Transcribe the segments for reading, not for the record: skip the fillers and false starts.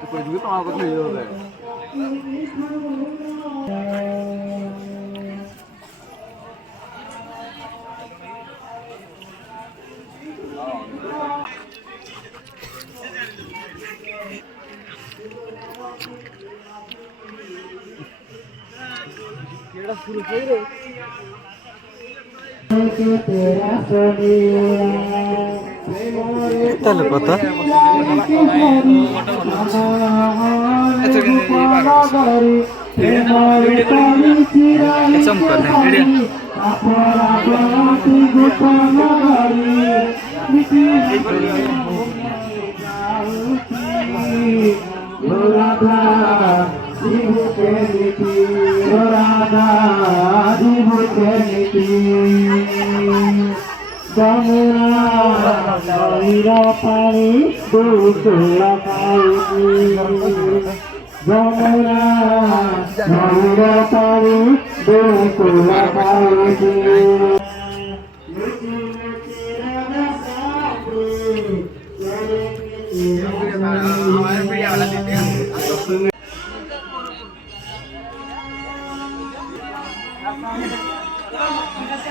Depois juga tau aku video deh. Kira suruh kira. তাহলে কথা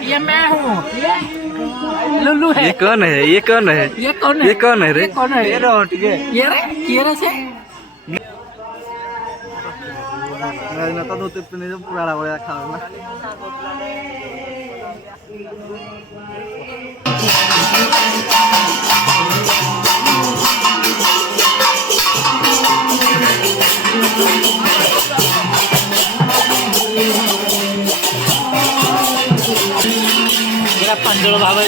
ये मैं हूँ लुल्लू है। ये कौन है ये कौन है ये कौन है? ये कौन है रे ये कौन है? ये रहो ठीक है ये रे से Nah, nonton nutip ini tuh pura pura kalau nah. मेरा पंजोड़ बाबा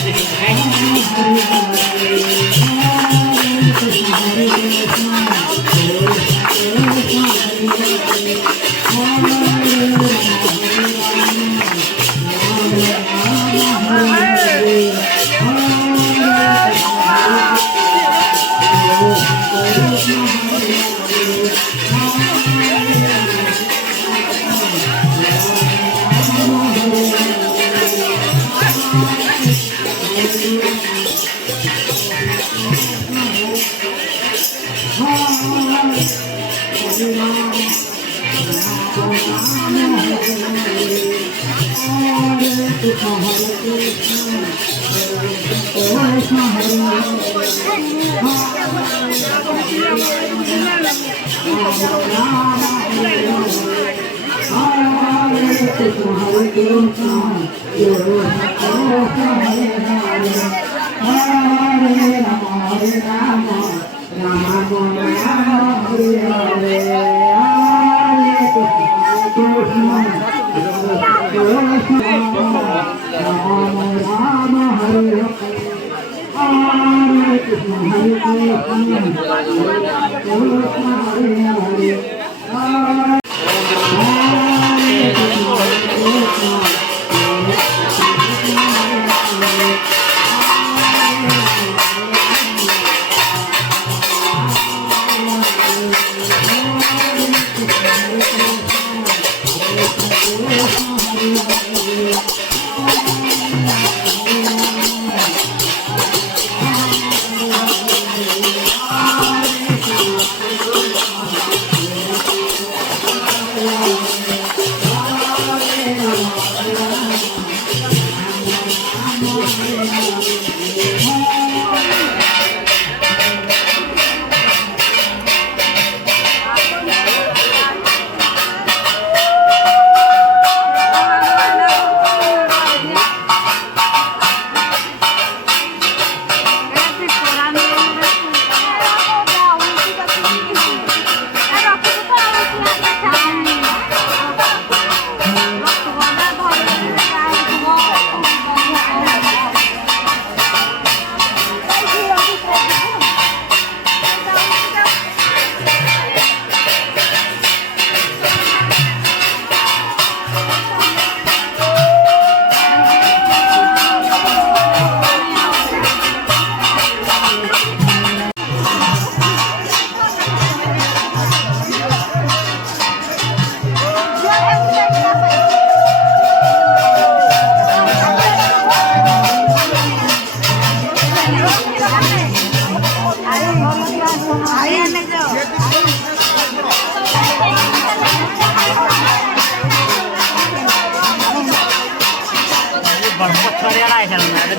काय सांगणार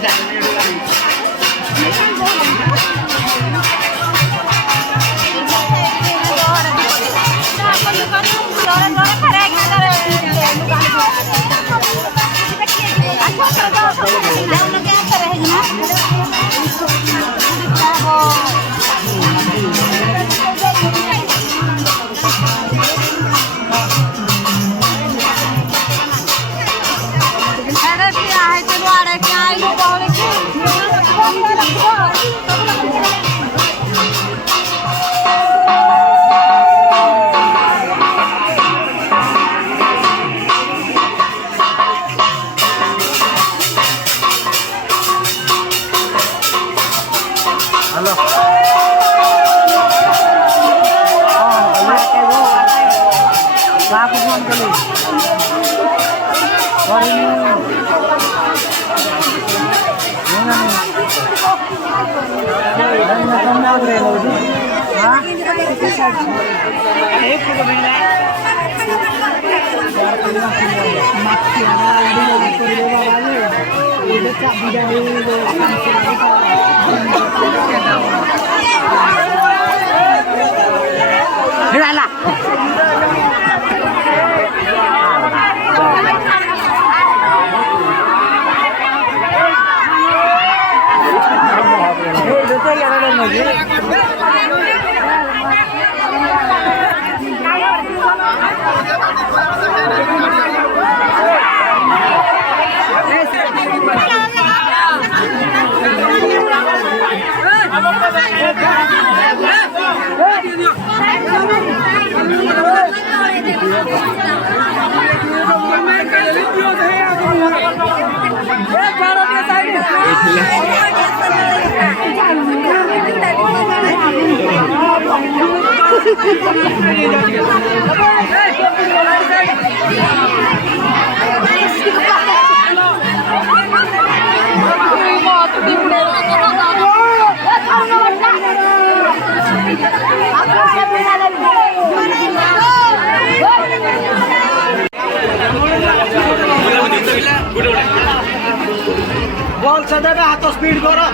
বল সাদাটা হাত স্পিড করো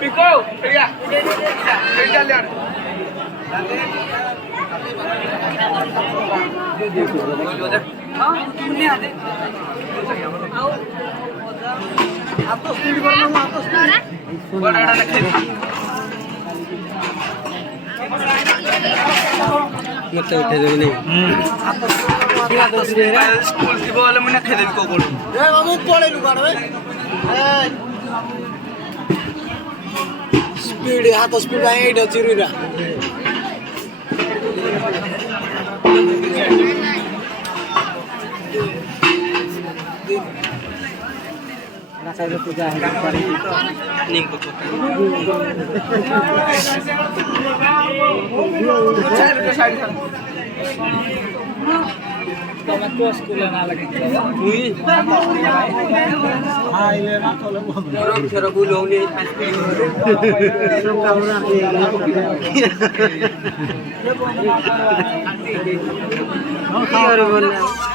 Pico, ya. Italiano. হাত স্পিড করো না হাত স্পিড বড়টা রাখে মতে উঠে যাবে নেই স্কুল দিব বলে মনে খেতে কো করব এ বাবু পড়ে লুকাড় বে স্পিড হাত স্পিড এইটা চিরিরা রাসায়নিক পূজা হয় নিম কত તમે તો સ્કૂલે ના લાગી আইলে না চলে বন্ধ ছেড়ে বুলো নি সব কামরা দিয়ে কি করে বললা